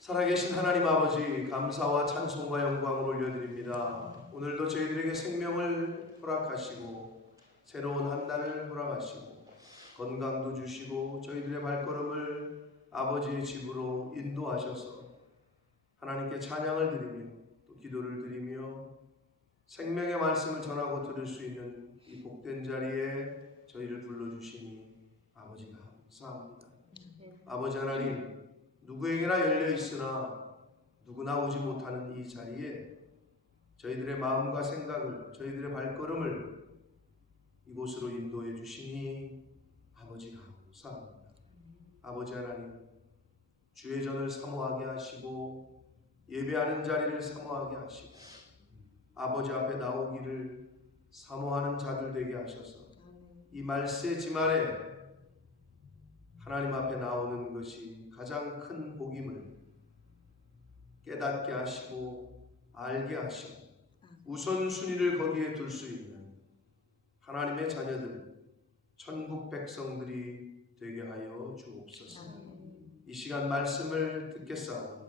살아계신 하나님 아버지, 감사와 찬송과 영광을 올려드립니다. 오늘도 저희들에게 생명을 허락하시고 새로운 한 달을 허락하시고 건강도 주시고 저희들의 발걸음을 아버지의 집으로 인도하셔서 하나님께 찬양을 드리며 또 기도를 드리며 생명의 말씀을 전하고 들을 수 있는 이 복된 자리에 저희를 불러주시니 아버지가 감사합니다. 아버지 하나님, 누구에게나 열려 있으나 누구나 오지 못하는 이 자리에 저희들의 마음과 생각을, 저희들의 발걸음을 이곳으로 인도해 주시니 아버지가 감사합니다. 아버지 하나님, 주의 전을 사모하게 하시고 예배하는 자리를 사모하게 하시고 아버지 앞에 나오기를 사모하는 자들 되게 하셔서 이 말세 지말에 하나님 앞에 나오는 것이 가장 큰 복임을 깨닫게 하시고 알게 하시고 우선순위를 거기에 둘 수 있는 하나님의 자녀들, 천국 백성들이 되게 하여 주옵소서. 이 시간 말씀을 듣겠사오니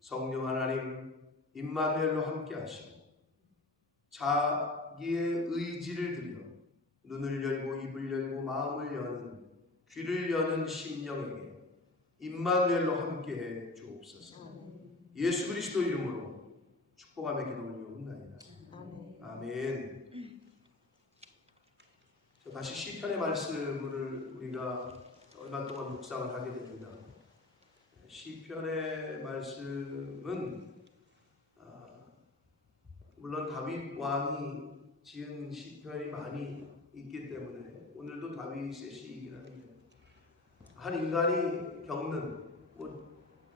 성령 하나님 임마누엘로 함께 하시고 자기의 의지를 들여 눈을 열고 입을 열고 마음을 여는 귀를 여는 심령에게 임마누엘로 함께해 주옵소서. 예수 그리스도 이름으로 축복하며 기도 올리옵나이다. 아멘. 다시 시편의 말씀을 우리가 얼마 동안 묵상을 하게 됩니다. 시편의 말씀은 물론 다윗 왕이 지은 시편이 많이 있기 때문에 오늘도 다윗의 시이긴 합니다. 한 인간이 겪는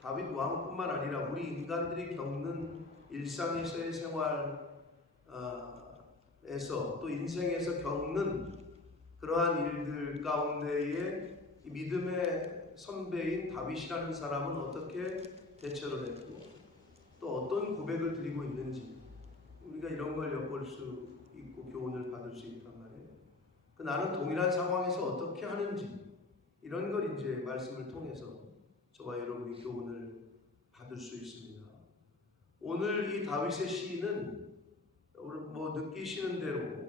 다윗 왕뿐만 아니라 우리 인간들이 겪는 일상에서의 생활에서 또 인생에서 겪는 그러한 일들 가운데에 이 믿음의 선배인 다윗이라는 사람은 어떻게 대처를 했고 또 어떤 고백을 드리고 있는지 우리가 이런 걸 엿볼 수 있고 교훈을 받을 수 있단 말이에요. 나는 동일한 상황에서 어떻게 하는지 이런 걸 이제 말씀을 통해서 저와 여러분이 교훈을 받을 수 있습니다. 오늘 이 다윗의 시는 느끼시는 대로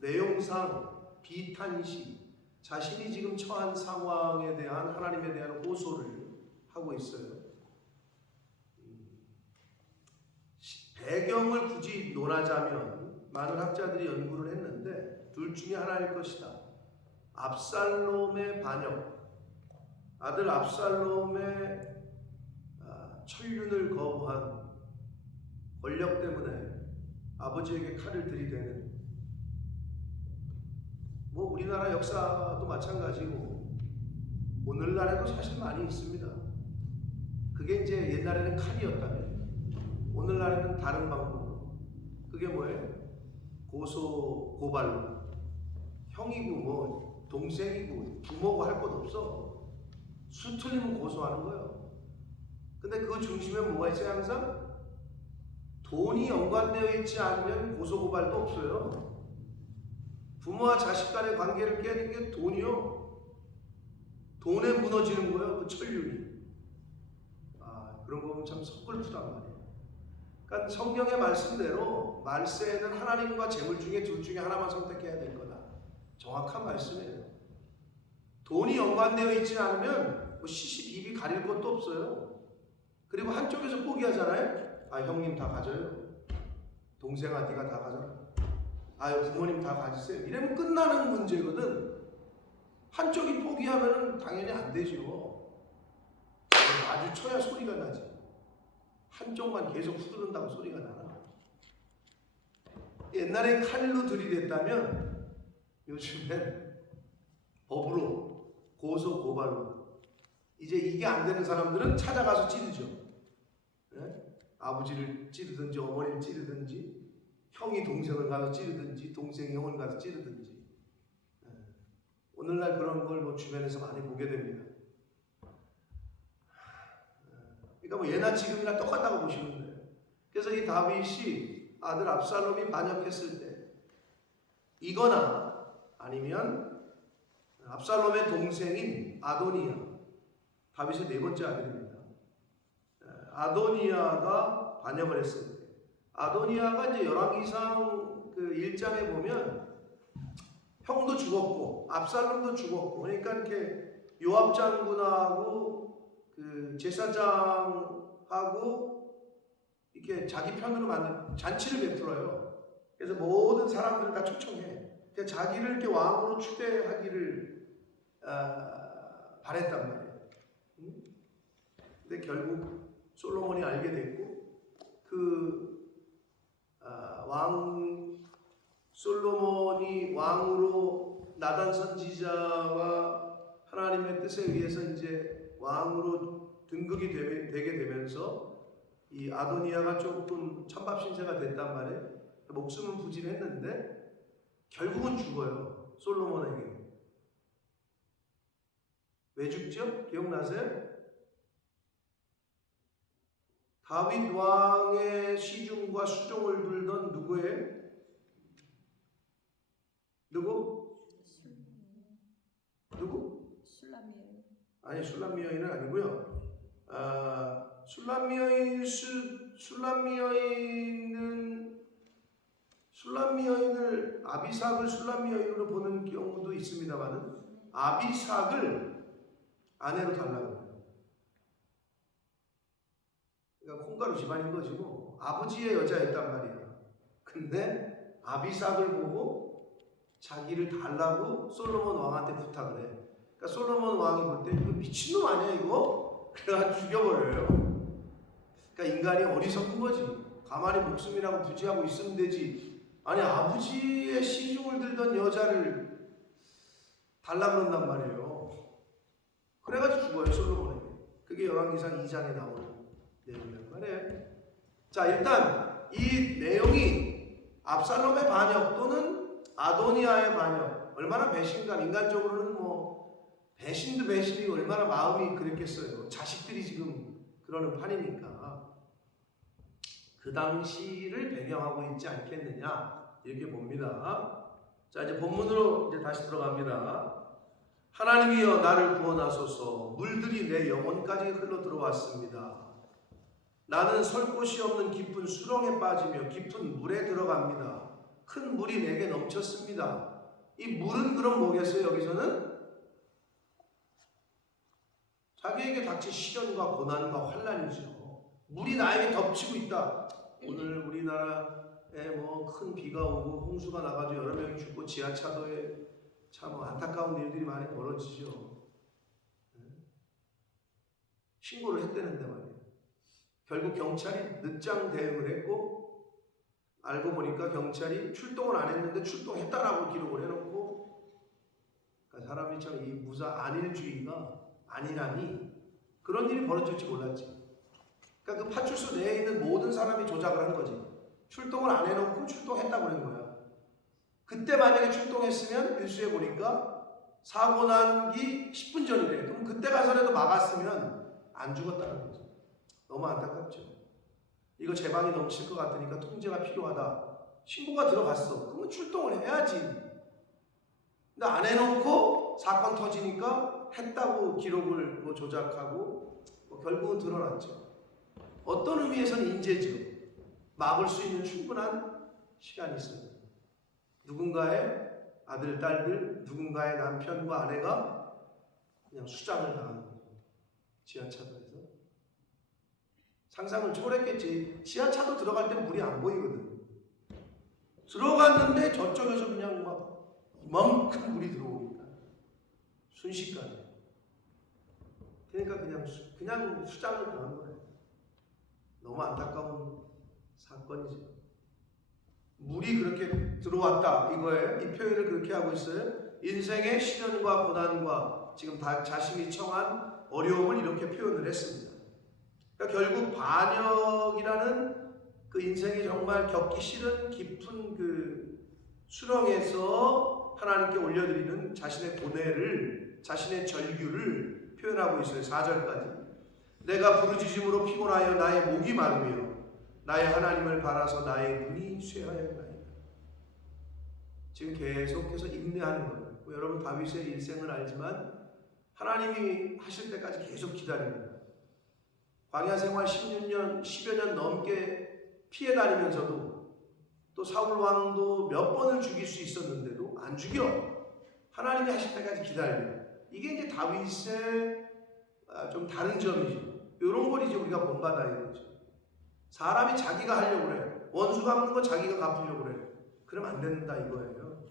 내용상 비탄시, 자신이 지금 처한 상황에 대한 하나님에 대한 호소를 하고 있어요. 배경을 굳이 논하자면 많은 학자들이 연구를 했는데 둘 중에 하나일 것이다. 압살롬의 반역, 아들 압살롬의 천륜을 거부한 권력 때문에 아버지에게 칼을 들이대는 우리나라 역사도 마찬가지고 오늘날에도 사실 많이 있습니다. 그게 이제 옛날에는 칼이었다면 오늘날에는 다른 방법으로 그게 뭐예요? 고소 고발로 형이고 동생이고 부모고 할 것 없어. 수 틀리면 고소하는 거예요. 근데 그 중심에 뭐가 있어요? 항상 돈이 연관되어 있지 않으면 고소고발도 없어요. 부모와 자식 간의 관계를 깨는 게 돈이요. 돈에 무너지는 거예요. 그 천륜이. 그런 거 보면 참 서글프단 말이에요. 그러니까 성경의 말씀대로 말세에는 하나님과 재물 중에 둘 중에 하나만 선택해야 될 거다. 정확한 말씀이에요. 돈이 연관되어 있지 않으면 시시비비 가릴 것도 없어요. 그리고 한쪽에서 포기하잖아요. 형님 다 가져요. 동생아 네가 다 가져라. 부모님 다 가지세요. 이러면 끝나는 문제거든. 한쪽이 포기하면 당연히 안 되죠. 마주쳐야 소리가 나지. 한쪽만 계속 후두른다고 소리가 나나. 옛날에 칼로 들이댔다면 요즘엔 법으로 고소 고발로 이제 이게 안 되는 사람들은 찾아가서 찌르죠. 아버지를 찌르든지 어머니를 찌르든지 형이 동생을 가서 찌르든지 동생이 형을 가서 찌르든지 오늘날 그런 걸 주변에서 많이 보게 됩니다. 그러니까 예나 지금이나 똑같다고 보시면 돼요. 그래서 이 다윗이 아들 압살롬이 반역했을 때 이거나 아니면 압살롬의 동생인 아도니아 다윗의 네 번째 아들입니다. 아도니아가 반역을 했을 때, 아도니아가 이제 열왕기상 그 1장에 보면 형도 죽었고 압살롬도 죽었고, 그러니까 이렇게 요압 장군하고 그 제사장하고 이렇게 자기 편으로 만든 잔치를 베풀어요. 그래서 모든 사람들을 다 초청해. 그러니까 자기를 이렇게 왕으로 추대하기를 바랬단 말이에요. 근데 결국 솔로몬이 알게 됐고, 솔로몬이 왕으로 나단 선지자와 하나님의 뜻에 의해서 이제 왕으로 등극이 되게 되면서 이 아도니아가 조금 천밥신세가 됐단 말이에요. 목숨은 부진했는데 결국은 죽어요. 솔로몬에게. 왜 죽죠? 기억나세요? 다윗 왕의 시중과 수종을 들던 누구예요? 누구? 술람이에요. 아니, 술람 여인은 아니고요. 술람 여인을 아비삭을 술람 여인으로 보는 경우도 있습니다만은 아비삭을 아내로 달라고 해요. 그러니까 콩가루 집안인 거지 뭐. 아버지의 여자였단 말이야. 근데 아비삭을 보고 자기를 달라고 솔로몬 왕한테 부탁을 해. 그러니까 솔로몬 왕이 볼 때 이거 미친놈 아니야 이거? 그래가지고 죽여버려요. 그러니까 인간이 어리석은 거지. 가만히 목숨이라고 부지하고 있으면 되지. 아니, 아버지의 시중을 들던 여자를 달라 그런단 말이에요. 그래가지고 죽어요, 솔로몬에게. 그게 열왕기상 2장에 나오는 내용이란 말이에요. 자, 일단 이 내용이 압살롬의 반역 또는 아도니아의 반역, 얼마나 배신감, 인간적으로는 뭐 배신도 배신이 얼마나 마음이 그랬겠어요. 자식들이 지금 그러는 판이니까. 그 당시를 배경하고 있지 않겠느냐 이렇게 봅니다. 자, 이제 본문으로 이제 다시 들어갑니다. 하나님이여 나를 구원하소서. 물들이 내 영혼까지 흘러 들어왔습니다. 나는 설 곳이 없는 깊은 수렁에 빠지며 깊은 물에 들어갑니다. 큰 물이 내게 넘쳤습니다. 이 물은 그럼 뭐겠어요? 여기서는 자기에게 닥친 시련과 고난과 환난이죠. 물이 나에게 덮치고 있다. 오늘 우리나라에 뭐 큰 비가 오고 홍수가 나가지고 여러 명이 죽고 지하차도에 참 안타까운 일들이 많이 벌어지죠. 신고를 했다는데 말이에요. 결국 경찰이 늦장 대응을 했고, 알고 보니까 경찰이 출동을 안 했는데 출동했다라고 기록을 해놓고, 그러니까 사람이 참 이 안일주의가 아니라니 그런 일이 벌어질지 몰랐지. 그러니까 그 파출소 내에 있는 모든 사람이 조작을 한 거지. 출동을 안 해놓고 출동했다고 그런 거야. 그때 만약에 출동했으면 뉴스에 보니까 사고 난기 10분 전이래. 그럼 그때 가서라도 막았으면 안 죽었다는 거죠. 너무 안타깝죠. 이거 제방이 넘칠 것 같으니까 통제가 필요하다. 신고가 들어갔어. 그러면 출동을 해야지. 근데 안 해놓고 사건 터지니까 했다고 기록을 뭐 조작하고 결국은 드러났죠. 어떤 의미에서는 인재죠. 막을 수 있는 충분한 시간이 있어요. 누군가의 아들, 딸들, 누군가의 남편과 아내가 그냥 수장을 당하는 거죠. 지하차도에서. 상상을 초월했겠지. 지하차도 들어갈 때 물이 안 보이거든. 들어갔는데 저쪽에서 그냥 막 이만큼 물이 들어오니까 순식간에. 그러니까 그냥 수장을 당한 거예요. 너무 안타까운 사건이죠. 물이 그렇게 들어왔다 이거예요. 이 표현을 그렇게 하고 있어요. 인생의 시련과 고난과 지금 자신이 처한 어려움을 이렇게 표현을 했습니다. 그러니까 결국 반역이라는 그 인생이 정말 겪기 싫은 깊은 그 수렁에서 하나님께 올려드리는 자신의 고뇌를, 자신의 절규를 표현하고 있어요. 4절까지. 내가 부르짖음으로 피곤하여 나의 목이 마르며 나의 하나님을 바라서 나의 눈이 쇠하였나이다. 지금 계속해서 인내하는 거예요. 여러분 다윗의 일생을 알지만 하나님이 하실 때까지 계속 기다립니다. 광야 생활 16년, 10여 년 넘게 피해 다니면서도 또 사울 왕도 몇 번을 죽일 수 있었는데도 안 죽여. 하나님이 하실 때까지 기다려요. 이게 이제 다윗의 좀 다른 점이죠. 이런 걸 이제 우리가 본받아야 되죠. 사람이 자기가 하려고 그래. 원수 갚는 거 자기가 갚으려고 그래. 그러면 안 된다 이거예요.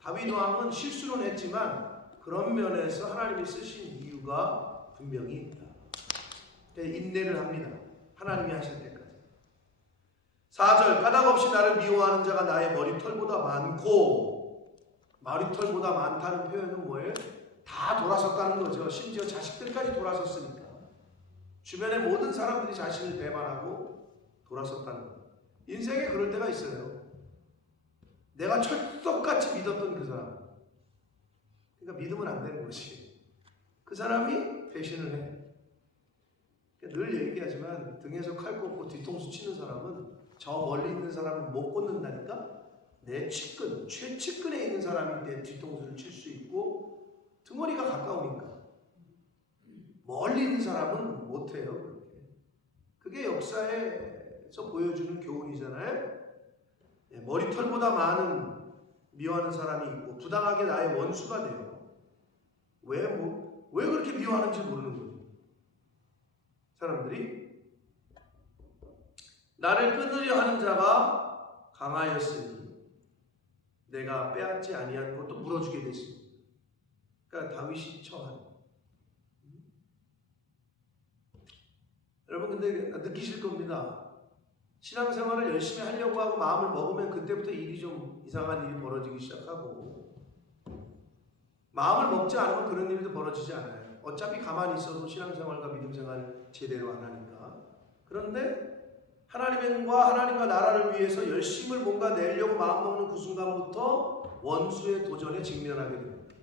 다윗 왕은 실수는 했지만 그런 면에서 하나님이 쓰신 이유가 분명히 있다. 인내를 합니다. 하나님이 하실 때까지. 4절 까닭없이 나를 미워하는 자가 나의 머리털보다 많고, 머리털보다 많다는 표현은 뭐예요? 다 돌아섰다는 거죠. 심지어 자식들까지 돌아섰으니까. 주변의 모든 사람들이 자신을 배반하고 돌아섰다는 거예요. 인생에 그럴 때가 있어요. 내가 철석같이 믿었던 그 사람, 그러니까 믿으면 안 되는 것이, 그 사람이 배신을 해. 늘 얘기하지만 등에서 칼 꽂고 뒤통수 치는 사람은 저 멀리 있는 사람은 못 꽂는다니까. 내 측근, 최측근에 있는 사람이 내 뒤통수를 칠 수 있고 등허리가 가까우니까 멀리 있는 사람은 못해요. 그게 역사에서 보여주는 교훈이잖아요. 머리털보다 많은 미워하는 사람이 있고 부당하게 나의 원수가 돼요. 왜 그렇게 미워하는지 모르는 거죠. 사람들이 나를 끊으려 하는 자가 강하였으니 내가 빼앗지 아니한 것도 물어주게 됐습니다. 그러니까 다윗이 처한. 여러분 근데 느끼실 겁니다. 신앙생활을 열심히 하려고 하고 마음을 먹으면 그때부터 일이 좀 이상한 일이 벌어지기 시작하고, 마음을 먹지 않으면 그런 일도 벌어지지 않아요. 어차피 가만히 있어도 신앙생활과 믿음생활 제대로 안 하니까. 그런데 하나님과 나라를 위해서 열심을 뭔가 내려고 마음먹는 그 순간부터 원수의 도전에 직면하게 됩니다.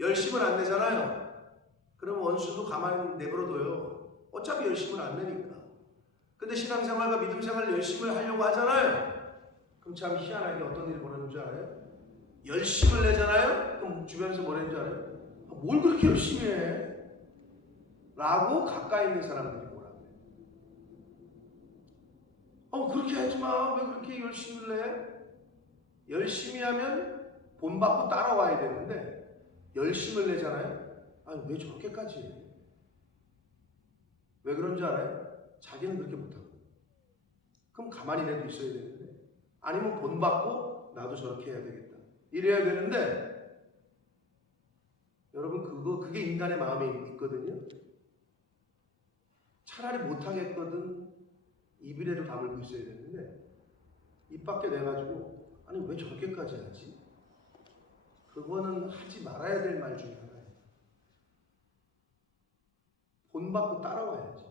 열심을 안 내잖아요. 그럼 원수도 가만히 내버려둬요. 어차피 열심을 안 내니까. 근데 신앙생활과 믿음생활 열심을 하려고 하잖아요. 그럼 참 희한하게 어떤 일이 벌어지는 줄 알아요? 열심을 내잖아요? 그럼 주변에서 뭐라는 줄 알아요? 뭘 그렇게 열심히 해? 라고 가까이 있는 사람들이 뭐라고 해요? 그렇게 하지 마. 왜 그렇게 열심을 내? 열심히 하면 본받고 따라와야 되는데 열심을 내잖아요? 아니 왜 저렇게까지 해? 왜 그런 줄 알아요? 자기는 그렇게 못하고. 그럼 가만히 내도 있어야 되는데, 아니면 본받고 나도 저렇게 해야 되겠다. 이래야 되는데, 여러분 그게 인간의 마음에 있거든요. 차라리 못하겠거든 입이라도 다물고 있어야 되는데 입 밖에 내가지고 아니 왜 저렇게까지 하지? 그거는 하지 말아야 될 말 중에 하나예요. 본받고 따라와야지.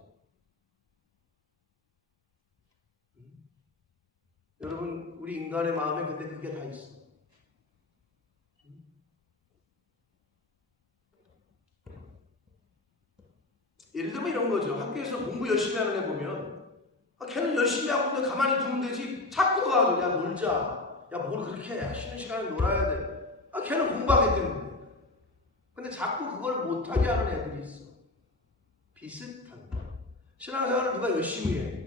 여러분 우리 인간의 마음에 근데 그게 다 있어. 예를 들면 이런 거죠. 학교에서 공부 열심히 하는 애 보면 걔는 열심히 하고 있는데 가만히 두면 되지. 자꾸 가서 야 놀자. 야 뭘 그렇게 해. 쉬는 시간에 놀아야 돼. 걔는 공부하기 때문에. 근데 자꾸 그걸 못하게 하는 애들이 있어. 비슷한 거. 신앙생활을 누가 열심히 해.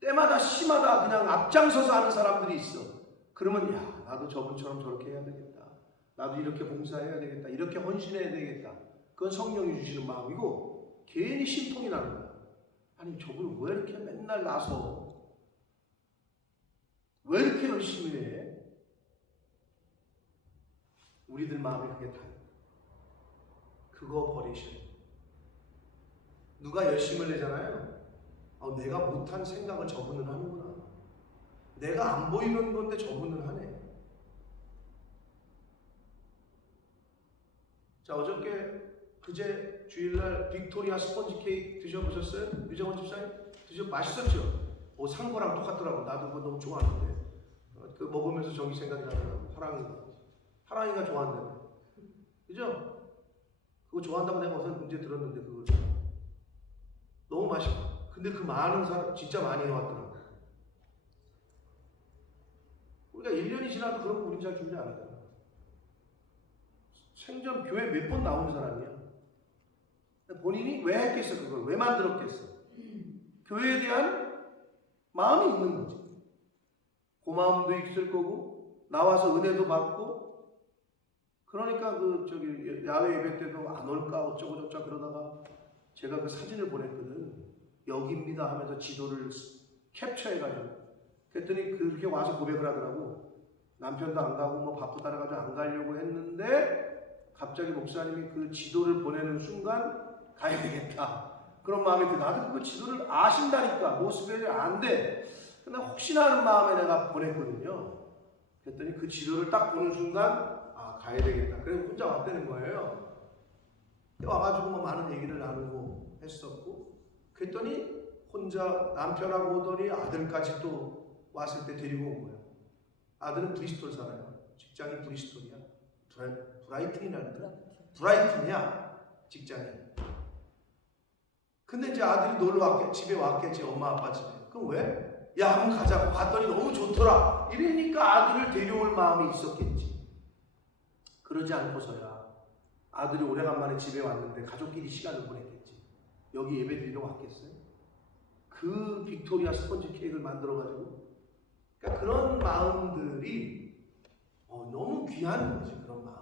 때마다 시마다 그냥 앞장서서 하는 사람들이 있어. 그러면 야 나도 저분처럼 저렇게 해야 되겠다. 나도 이렇게 봉사해야 되겠다. 이렇게 헌신해야 되겠다. 그건 성령이 주시는 마음이고 괜히 심통이 나는 거야. 아니 저분 왜 이렇게 맨날 나서 왜 이렇게 열심히 해? 우리들 마음이 그게 다요. 그거 버리셔야 돼. 누가 열심을 내잖아요. 내가 못한 생각을 저분은 하는구나. 내가 안 보이는 건데 저분은 하네. 자 그제 주일날 빅토리아 스펀지 케이크 드셔보셨어요? 유정원 집사님? 맛있었죠? 산 거랑 똑같더라고. 나도 그거 너무 좋아하는데 그 먹으면서 저기 생각이 나더라고. 하랑이가 좋아한다고. 그죠? 그거 좋아한다고 내가 어서 문제 들었는데 그걸 너무 맛있고. 근데 그 많은 사람 진짜 많이 해왔더라고. 우리가 1년이 지나도 그런 거 우린 잘 준비 안 하잖아. 생전 교회 몇 번 나온 사람이야. 본인이 왜 했겠어? 그걸 왜 만들었겠어? 교회에 대한 마음이 있는 거지. 고마움도 있을 거고 나와서 은혜도 받고, 그러니까 야외 예배 때도 안 올까 어쩌고 저쩌고 그러다가 제가 그 사진을 보냈거든. 여기입니다 하면서 지도를 캡처해가지고, 그랬더니 그렇게 와서 고백을 하더라고. 남편도 안 가고 뭐 바쁘다 해가지고 안 가려고 했는데 갑자기 목사님이 그 지도를 보내는 순간 가야 되겠다 그런 마음이 들. 나도 그 지도를 아신다니까 모습이 안 돼. 근데 혹시나 하는 마음에 내가 보냈거든요. 그랬더니 그 지도를 딱 보는 순간 가야 되겠다. 그래서 혼자 왔다는 거예요. 와가지고 뭐 많은 얘기를 나누고 했었고, 그랬더니 혼자 남편하고 오더니 아들까지 또 왔을 때 데리고 온 거예요. 아들은 브리스톨 살아요. 직장이 브리스톨이야. 브라이튼이야 직장이. 근데 이제 아들이 놀러 왔겠지, 집에 왔겠지, 엄마 아빠 집에. 그럼 왜? 야 한번 가자고 갔더니 너무 좋더라 이러니까 아들을 데려올 마음이 있었겠지. 그러지 않고서야 아들이 오래간만에 집에 왔는데 가족끼리 시간을 보냈겠지. 여기 예배 드리러 왔겠어요? 그 빅토리아 스펀지 케이크를 만들어가지고. 그러니까 그런 마음들이 너무 귀한 거지. 그런 마음.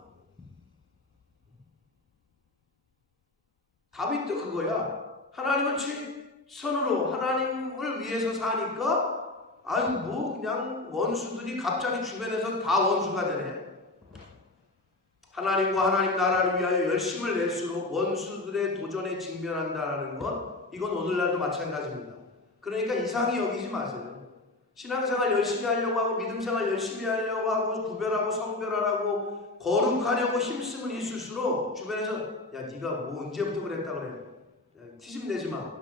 다윗도 그거야. 하나님은 최선으로 하나님을 위해서 사니까 그냥 원수들이 갑자기 주변에서 다 원수가 되네. 하나님과 하나님 나라를 위하여 열심을 낼수록 원수들의 도전에 직면한다라는 건 이건 오늘날도 마찬가지입니다. 그러니까 이상히 여기지 마세요. 신앙생활 열심히 하려고 하고 믿음생활 열심히 하려고 하고 구별하고 성별하라고 거룩하려고 힘쓰면 있을수록 주변에서 야 네가 뭐 언제부터 그랬다 그래, 티좀 내지 마,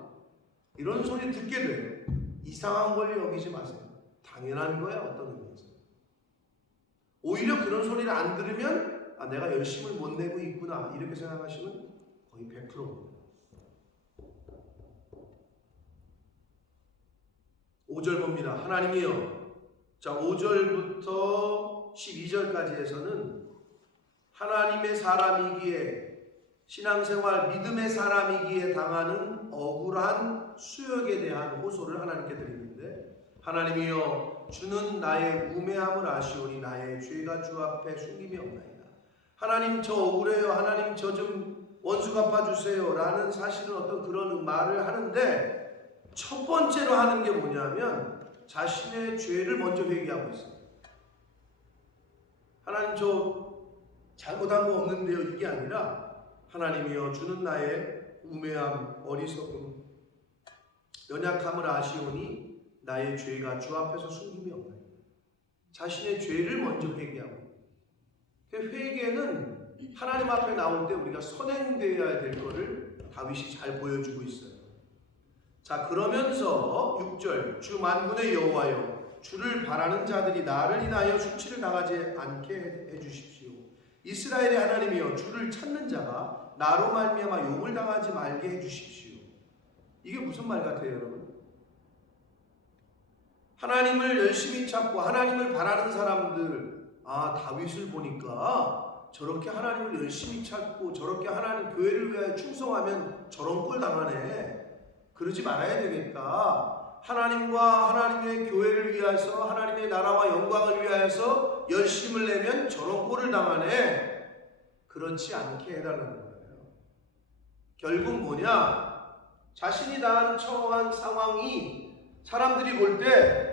이런 소리 듣게 돼요. 이상한 걸 여기지 마세요. 당연한 거야. 어떤 의미에서 오히려 그런 소리를 안 들으면 내가 열심을 못 내고 있구나 이렇게 생각하시면 거의 100%입니다. 5절 봅니다. 하나님이여. 자, 5절부터 12절까지에서는 하나님의 사람이기에, 신앙생활 믿음의 사람이기에 당하는 억울한 수역에 대한 호소를 하나님께 드리는데, 하나님이여 주는 나의 우매함을 아시오니 나의 죄가 주 앞에 숨김이 없나이다. 하나님 저 억울해요. 하나님 저 좀 원수 갚아주세요 라는 사실은 어떤 그런 말을 하는데, 첫 번째로 하는 게 뭐냐면 자신의 죄를 먼저 회개하고 있어요. 하나님 저 잘못한 거 없는데요 이게 아니라, 하나님이여 주는 나의 우매함, 어리석음, 연약함을 아시오니 나의 죄가 주 앞에서 숨김이 없나요. 자신의 죄를 먼저 회개하고. 회개는 하나님 앞에 나올 때 우리가 선행되어야 될 것을 다윗이 잘 보여주고 있어요. 자, 그러면서 6절 주 만군의 여호와여 주를 바라는 자들이 나를 인하여 수치를 당하지 않게 해주십시오. 이스라엘의 하나님이여 주를 찾는 자가 나로 말미암아 욕을 당하지 말게 해주십시오. 이게 무슨 말 같아요 여러분? 하나님을 열심히 찾고 하나님을 바라는 사람들, 다윗을 보니까 저렇게 하나님을 열심히 찾고 저렇게 하나님 교회를 위하여 충성하면 저런 꼴 당하네, 그러지 말아야 되겠다. 하나님과 하나님의 교회를 위해서 하나님의 나라와 영광을 위하여서 열심을 내면 저런 꼴을 당하네, 그렇지 않게 해달라는 거예요. 결국 뭐냐, 자신이 처한 상황이 사람들이 볼 때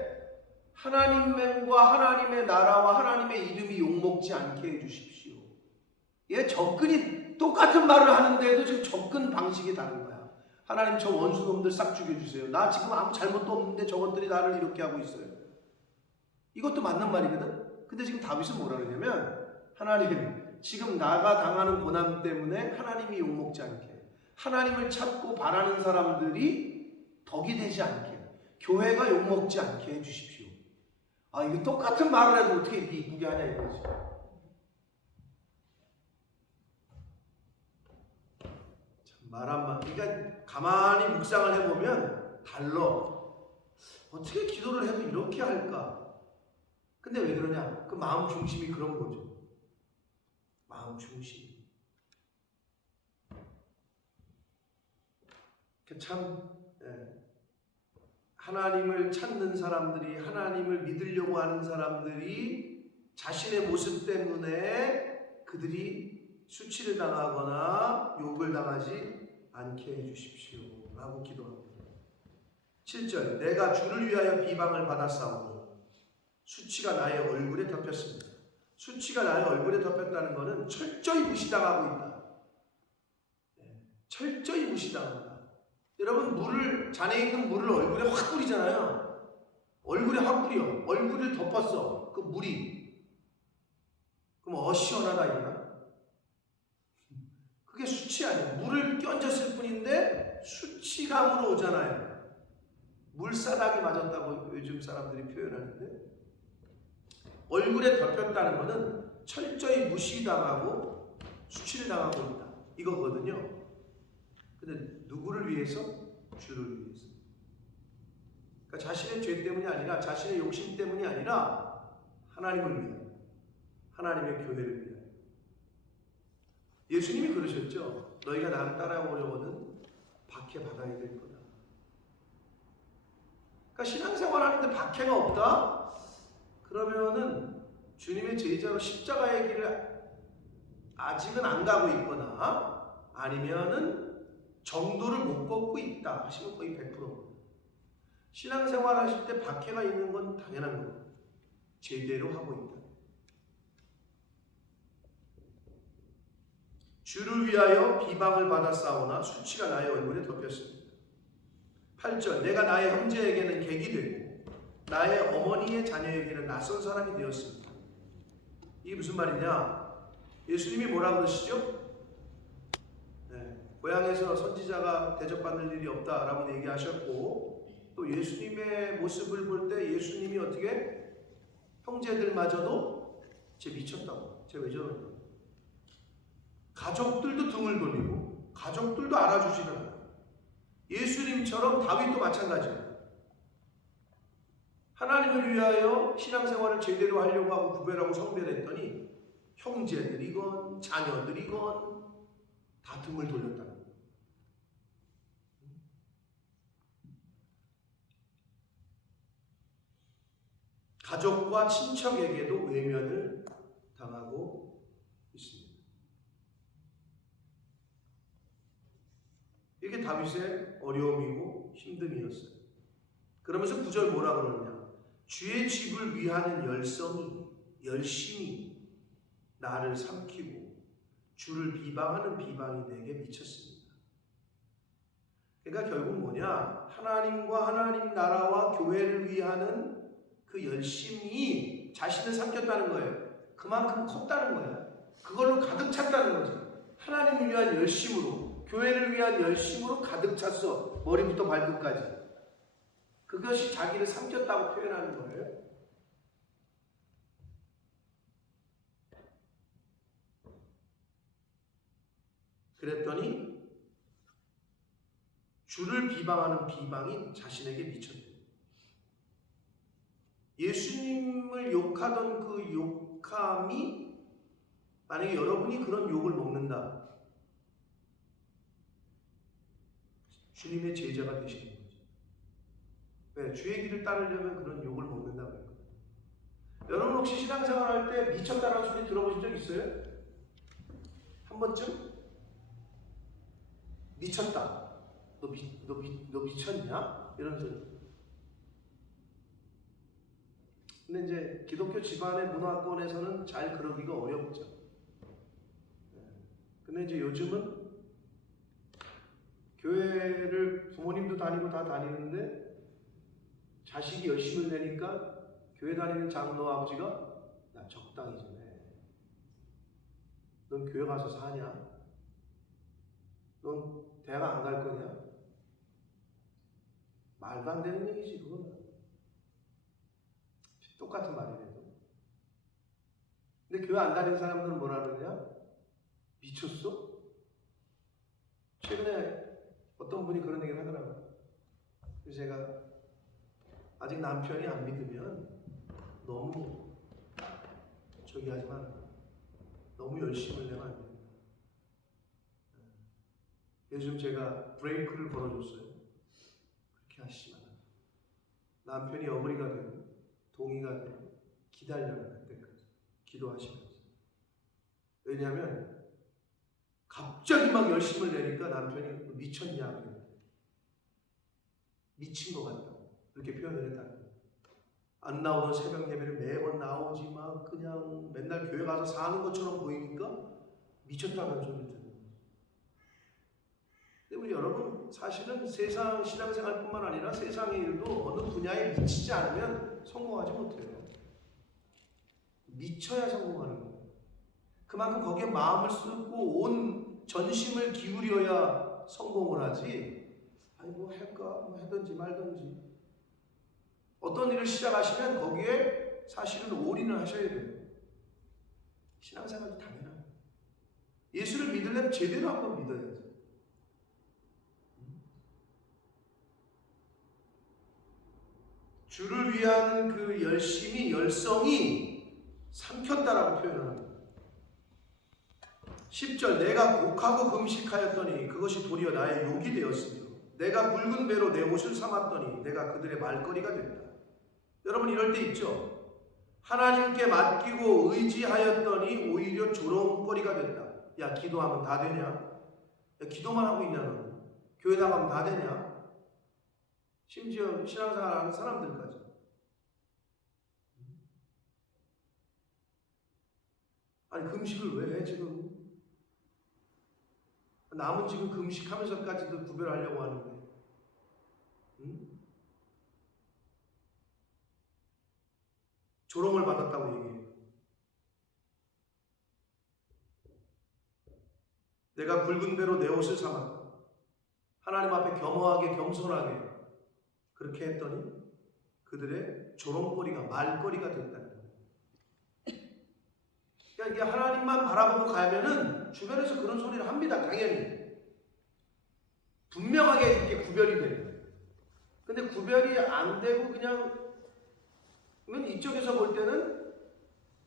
하나님과 하나님의 나라와 하나님의 이름이 욕먹지 않게 해주십시오. 얘 접근이 똑같은 말을 하는데도 지금 접근 방식이 다른 거야. 하나님 저 원수놈들 싹 죽여주세요. 나 지금 아무 잘못도 없는데 저것들이 나를 이렇게 하고 있어요. 이것도 맞는 말이거든. 근데 지금 다윗은 뭐라 그러냐면, 하나님 지금 나가 당하는 고난 때문에 하나님이 욕먹지 않게, 하나님을 찾고 바라는 사람들이 덕이 되지 않게, 교회가 욕먹지 않게 해주십시오. 이거 똑같은 말을 해도 어떻게 이렇게 이쁘게 하냐 이거지. 그러니까 가만히 묵상을 해보면 달라. 어떻게 기도를 해도 이렇게 할까? 근데 왜 그러냐? 그 마음 중심이 그런 거죠. 마음 중심. 참 하나님을 찾는 사람들이, 하나님을 믿으려고 하는 사람들이 자신의 모습 때문에 그들이 수치를 당하거나 욕을 당하지 않게 해주십시오 라고 기도합니다. 7절, 내가 주를 위하여 비방을 받았사오니 수치가 나의 얼굴에 덮였습니다. 수치가 나의 얼굴에 덮였다는 것은 철저히 무시당하고 있다. 철저히 무시당한다. 여러분, 잔에 있는 물을 얼굴에 확 뿌리잖아요. 얼굴에 확 뿌려. 얼굴을 덮었어. 그 물이. 그럼 시원하다 이러나? 그게 수치 아니에요. 물을 끼얹었을 뿐인데 수치감으로 오잖아요. 물사닥이 맞았다고 요즘 사람들이 표현하는데, 얼굴에 덮였다는 것은 철저히 무시당하고 수치를 당하고 있다 이거거든요. 근데 누구를 위해서? 주를 위해서. 그러니까 자신의 죄 때문이 아니라, 자신의 욕심 때문이 아니라 하나님을 위하여, 하나님의 교회를 위하여. 예수님이 그러셨죠. 너희가 나를 따라오려거든 박해받아야 될 거다. 그러니까 신앙생활 하는데 박해가 없다? 그러면은 주님의 제자로 십자가의 길을 아직은 안 가고 있거나, 아니면은 정도를 못 걷고 있다 하시면 거의 100%. 신앙생활 하실 때 박해가 있는 건 당연한 겁니다. 제대로 하고 있다. 주를 위하여 비방을 받았사오나 수치가 나의 얼굴에 덮였습니다. 8절, 내가 나의 형제에게는 객이 되고 나의 어머니의 자녀에게는 낯선 사람이 되었습니다. 이게 무슨 말이냐? 예수님이 뭐라 그러시죠? 고향에서 선지자가 대접받을 일이 없다라고 얘기하셨고, 또 예수님의 모습을 볼 때 예수님이 어떻게 형제들마저도 쟤 미쳤다고, 쟤 왜 저런다고, 가족들도 등을 돌리고 가족들도 알아주지를 않아요. 예수님처럼 다윗도 마찬가지예요. 하나님을 위하여 신앙생활을 제대로 하려고 하고 구별하고 성별했더니 형제들이건 자녀들이건 다 등을 돌렸다는 거예요. 가족과 친척에게도 외면을 당하고 있습니다. 이게 다윗의 어려움이고 힘듦이었어요. 그러면서 9절 뭐라 그러느냐? 주의 집을 위하는 열심이 나를 삼키고 주를 비방하는 비방이 내게 미쳤습니다. 그러니까 결국 뭐냐? 하나님과 하나님 나라와 교회를 위하는 그 열심이 자신을 삼켰다는 거예요. 그만큼 컸다는 거예요. 그걸로 가득 찼다는 거지. 하나님을 위한 열심으로, 교회를 위한 열심으로 가득 찼어. 머리부터 발끝까지. 그것이 자기를 삼켰다고 표현하는 거예요. 그랬더니 주를 비방하는 비방이 자신에게 미쳤대요. 예수님을 욕하던 그 욕함이, 만약에 여러분이 그런 욕을 먹는다, 주님의 제자가 되시는 거죠. 왜? 주의 길을 따르려면 그런 욕을 먹는다고 했거든요. 여러분 혹시 신앙생활 할 때 미쳤다라는 소리 들어보신 적 있어요? 한 번쯤? 미쳤다. 너 미쳤냐? 이런 소리. 근데 이제 기독교 집안의 문화권에서는 잘 그러기가 어렵죠. 근데 이제 요즘은 교회를 부모님도 다니고 다 다니는데 자식이 열심을 내니까 교회 다니는 장로 아버지가 야 적당히 좀 해. 넌 교회 가서 사냐? 넌 대학 안 갈 거냐? 말도 안 되는 얘기지 그거는. 똑같은 말이래도. 근데 교회 안 다니는 사람들은 뭐라 그러냐? 미쳤어? 최근에 어떤 분이 그런 얘기를 하더라고요. 그래서 제가 아직 남편이 안 믿으면 너무 저기 하지 마라. 너무 열심을 내면 안 된다. 요즘 제가 브레이크를 걸어줬어요. 그렇게 하시면 남편이 어머니가 되고 동의가 되고 기다려라. 그때까지 기도하시면서. 왜냐하면 갑자기 막 열심을 내니까 남편이 미쳤냐 그래요. 미친 것 같다고 그렇게 표현을 했다는 거예요. 안 나오던 새벽 예배를 매번 나오지 막 그냥 맨날 교회 가서 사는 것처럼 보이니까 미쳤다는 소리를 듣는 거예요. 근데 우리 여러분 사실은 세상 신앙생활뿐만 아니라 세상의 일도 어느 분야에 미치지 않으면 성공하지 못해요. 미쳐야 성공하는 거예요. 그만큼 거기에 마음을 쓰고 온 전심을 기울여야 성공을 하지. 아니 뭐 할까 뭐 하든지 말든지. 어떤 일을 시작하시면 거기에 사실은 올인을 하셔야 돼요. 신앙생활도 당연합니다. 예수를 믿으려면 제대로 한번 믿어야죠. 주를 위한 그 열심이 열성이 삼켰다라고 표현합니다. 10절 내가 곡하고 금식하였더니 그것이 도리어 나의 욕이 되었으며 내가 굵은 배로 내 옷을 삼았더니 내가 그들의 말거리가 됐다. 여러분 이럴 때 있죠. 하나님께 맡기고 의지하였더니 오히려 조롱거리가 됐다. 야 기도하면 다 되냐? 야, 기도만 하고 있냐 너는? 교회 나가면 다 되냐? 심지어 신앙생활 하는 사람들까지. 아니 금식을 왜 해 지금? 남은 지금 금식하면서까지도 구별하려고 하는데, 응? 조롱을 받았다고 얘기해요. 내가 굵은 배로 내 옷을 삼았다. 하나님 앞에 겸허하게 겸손하게 그렇게 했더니 그들의 조롱거리가 말거리가 됐다는 거예요. 그러니까 이게 하나님만 바라보고 가면은 주변에서 그런 소리를 합니다. 당연히. 분명하게 이렇게 구별이 돼요. 근데 구별이 안 되고 그냥 이쪽에서 볼 때는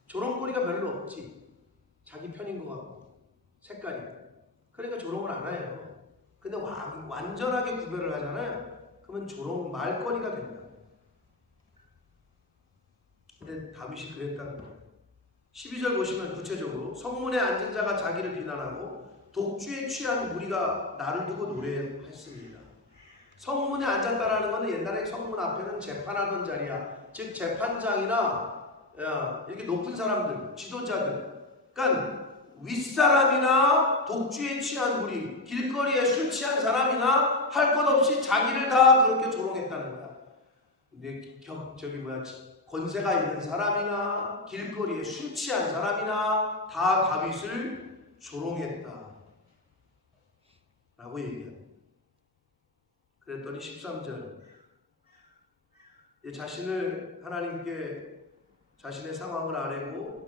조롱거리가 별로 없지. 자기 편인 것 같고 색깔이. 그러니까 조롱을 안 해요. 근데 완전하게 구별을 하잖아요. 그러면 조롱 말거리가 된다. 근데 다윗이 그랬다는 거예요. 12절 보시면 구체적으로 성문에 앉은 자가 자기를 비난하고 독주에 취한 무리가 나를 두고 노래했습니다. 성문에 앉았다라는 것은 옛날에 성문 앞에는 재판하던 자리야. 즉 재판장이나 이렇게 높은 사람들, 지도자들, 그러니까 윗사람이나 독주에 취한 무리, 길거리에 술 취한 사람이나 할 것 없이 자기를 다 그렇게 조롱했다는 거야. 근데 권세가 있는 사람이나 길거리에 술 취한 사람이나 다 다윗을 조롱했다 라고 얘기합니다. 그랬더니 13절 자신을 하나님께 자신의 상황을 아뢰고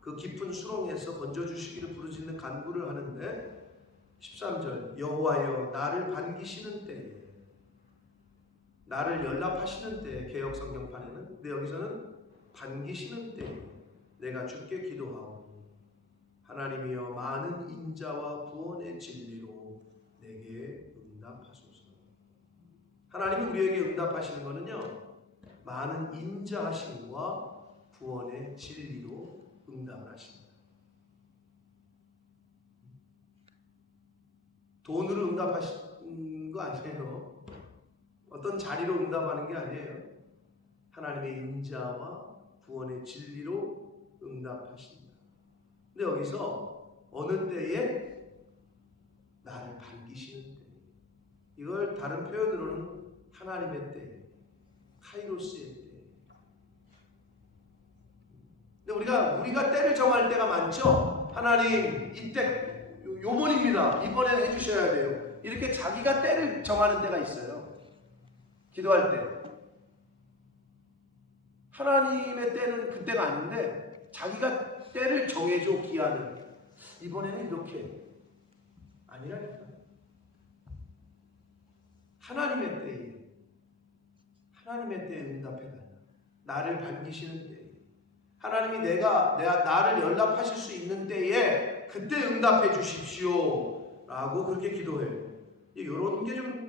그 깊은 수렁에서 건져주시기를 부르짖는 간구를 하는데 13절 여호와여 나를 반기시는 때에 나를 연락하시는 때에 개역성경판에는 근데 여기서는 반기시는 때에 내가 주께 기도하오니 하나님이여 많은 인자와 구원의 진리로 내게 응답하소서. 하나님이 우리에게 응답하시는 것은요 많은 인자하심과 구원의 진리로 응답을 하십니다. 돈으로 응답하시는 거 아니에요. 어떤 자리로 응답하는 게 아니에요. 하나님의 인자와 구원의 진리로 응답하십니다. 근데 여기서 어느 때에 나를 반기시는 때 이걸 다른 표현으로는 하나님의 때, 카이로스의 때. 근데 우리가 때를 정할 때가 많죠. 하나님 이때 요번입니다. 이번에 해주셔야 돼요. 이렇게 자기가 때를 정하는 때가 있어요. 기도할 때 하나님의 때는 그때가 아닌데 자기가 때를 정해줘 기한을 이번에는 이렇게 아니라니까. 하나님의 때에 응답해달라. 나를 반기시는 때에 하나님이 나를 연락하실 수 있는 때에 그때 응답해 주십시오 라고 그렇게 기도해요. 이런 게 좀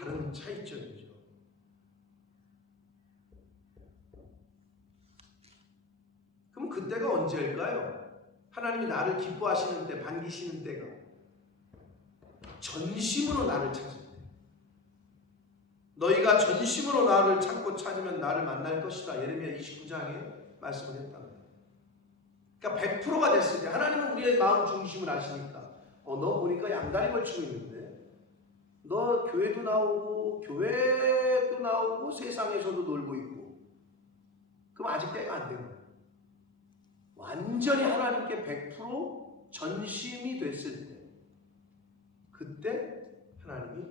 다른 차이점이죠. 그럼 그때가 언제일까요? 하나님이 나를 기뻐하시는 때, 반기시는 때가 전심으로 나를 찾을 때. 너희가 전심으로 나를 찾고 찾으면 나를 만날 것이다. 예레미야 29장에 말씀을 했다. 그러니까 100%가 됐을 때 하나님은 우리의 마음 중심을 아시니까 너 보니까 양다리 걸치고 있는데 너 교회도 나오고 세상에서도 놀고 있고 그럼 아직 때가 안 된 거예요. 완전히 하나님께 100% 전심이 됐을 때 그때 하나님이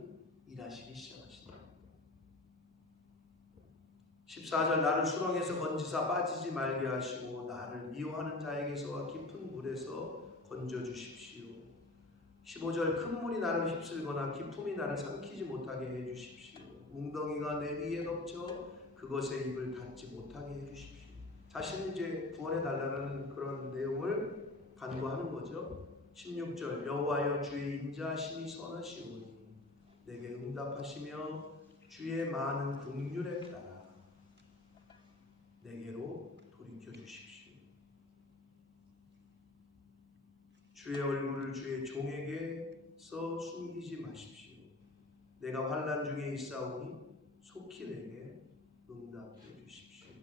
일하시기 시작하신다. 14절 나를 수렁에서 건지사 빠지지 말게 하시고 나를 미워하는 자에게서와 깊은 물에서 건져주십시오. 15절 큰 물이 나를 휩쓸거나 깊음이 나를 삼키지 못하게 해주십시오. 웅덩이가 내 위에 덮쳐 그것에 입을 닫지 못하게 해주십시오. 자신을 이제 구원해달라는 그런 내용을 간구하는 거죠. 16절 여호와여 주의 인자하심이 선하시오니 내게 응답하시며 주의 많은 긍휼에 따라 내게로 돌이켜 주십시오. 주의 얼굴을 주의 종에게서 숨기지 마십시오. 내가 환난 중에 있사오니 속히 내게 응답해 주십시오.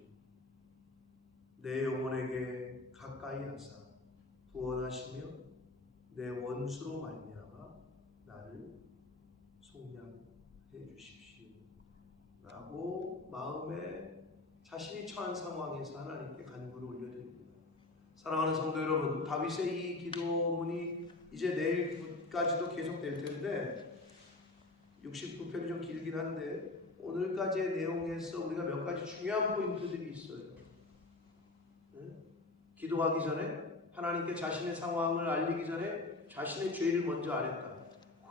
내 영혼에게 가까이 하사 구원하시며 내 원수로 말미암아 나를 속량해 주십시오. 라고 마음에 자신이 처한 상황에서 하나님께 간구를 올려드립니다. 사랑하는 성도 여러분, 다윗의 이 기도문이 이제 내일까지도 계속될 텐데 69편이 좀 길긴 한데 오늘까지의 내용에서 우리가 몇 가지 중요한 포인트들이 있어요. 기도하기 전에 하나님께 자신의 상황을 알리기 전에 자신의 죄를 먼저 알았다.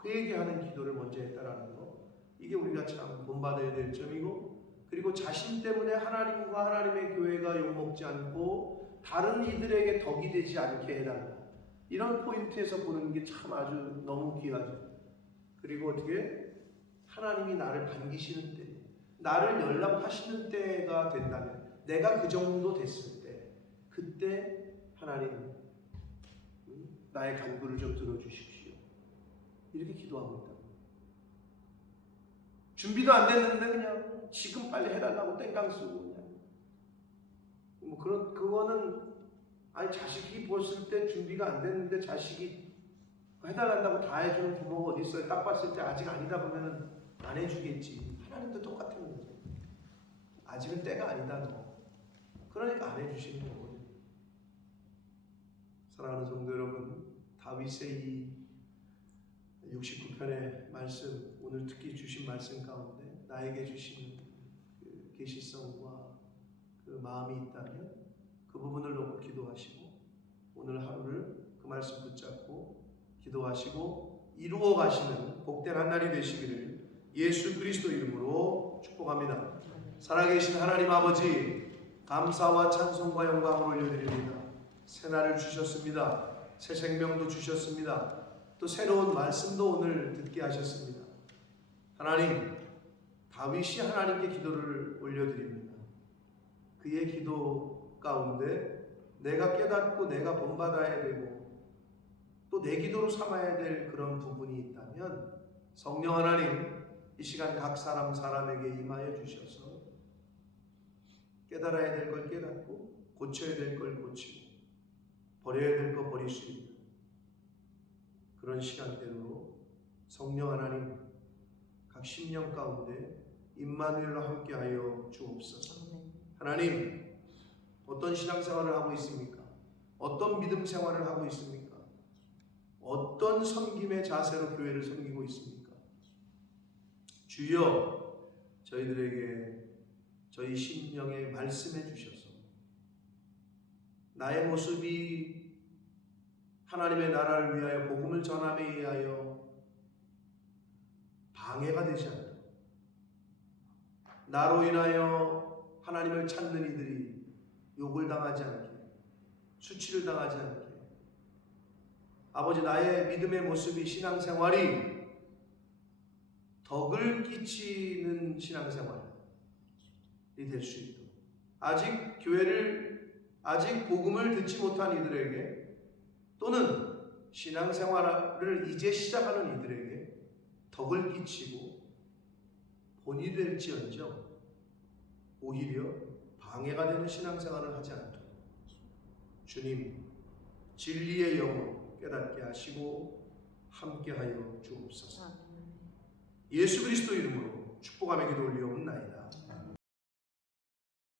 회개하는 기도를 먼저 했다라는 거. 이게 우리가 참 본받아야 될 점이고 그리고 자신 때문에 하나님과 하나님의 교회가 욕먹지 않고 다른 이들에게 덕이 되지 않게 해달라. 이런 포인트에서 보는 게 참 아주 너무 귀하죠. 그리고 어떻게 하나님이 나를 반기시는 때, 나를 연락하시는 때가 된다면 내가 그 정도 됐을 때 그때 하나님 나의 간구를 좀 들어주십시오. 이렇게 기도합니다. 준비도 안 됐는데 그냥 지금 빨리 해달라고 땡깡 쓰고 그냥 그거는 아니 자식이 봤을 때 준비가 안 됐는데 자식이 해달란다고 다 해주는 부모가 어디 있어요? 딱 봤을 때 아직 아니다 보면은 안 해주겠지. 하나님도 똑같은 거죠. 아직은 때가 아니다 너. 그러니까 안 해주시는 거거든요. 사랑하는 성도 여러분, 다윗의 이 69편의 말씀, 오늘 특히 주신 말씀 가운데 나에게 주신 그 계시성과 그 마음이 있다면 그 부분을 놓고 기도하시고 오늘 하루를 그 말씀 붙잡고 기도하시고 이루어 가시는 복된 한 날이 되시기를 예수 그리스도 이름으로 축복합니다. 살아계신 하나님 아버지, 감사와 찬송과 영광을 올려드립니다. 새 날을 주셨습니다. 새 생명도 주셨습니다. 또 새로운 말씀도 오늘 듣게 하셨습니다. 하나님, 다윗이 하나님께 기도를 올려드립니다. 그의 기도 가운데 내가 깨닫고 내가 본받아야 되고 또 내 기도로 삼아야 될 그런 부분이 있다면 성령 하나님, 이 시간 각 사람에게 임하여 주셔서 깨달아야 될 걸 깨닫고 고쳐야 될 걸 고치고 버려야 될 거 버릴 수 있는 그런 시간대로 성령 하나님 각 심령 가운데 임마누엘과 함께하여 주옵소서. 하나님, 어떤 신앙생활을 하고 있습니까? 어떤 믿음 생활을 하고 있습니까? 어떤 섬김의 자세로 교회를 섬기고 있습니까? 주여, 저희들에게 저희 심령에 말씀해 주셔서 나의 모습이 하나님의 나라를 위하여 복음을 전함에 의하여 방해가 되지 않도록 나로 인하여 하나님을 찾는 이들이 욕을 당하지 않게 수치를 당하지 않게, 아버지 나의 믿음의 모습이 신앙생활이 덕을 끼치는 신앙생활이 될 수 있도록, 아직 복음을 듣지 못한 이들에게, 또는 신앙생활을 이제 시작하는 이들에게 덕을 끼치고 본이 될지언정 오히려 방해가 되는 신앙생활을 하지 않도록 주님 진리의 영으로 깨닫게 하시고 함께하여 주옵소서. 예수 그리스도 이름으로 축복하며 기도 올리옵나이다.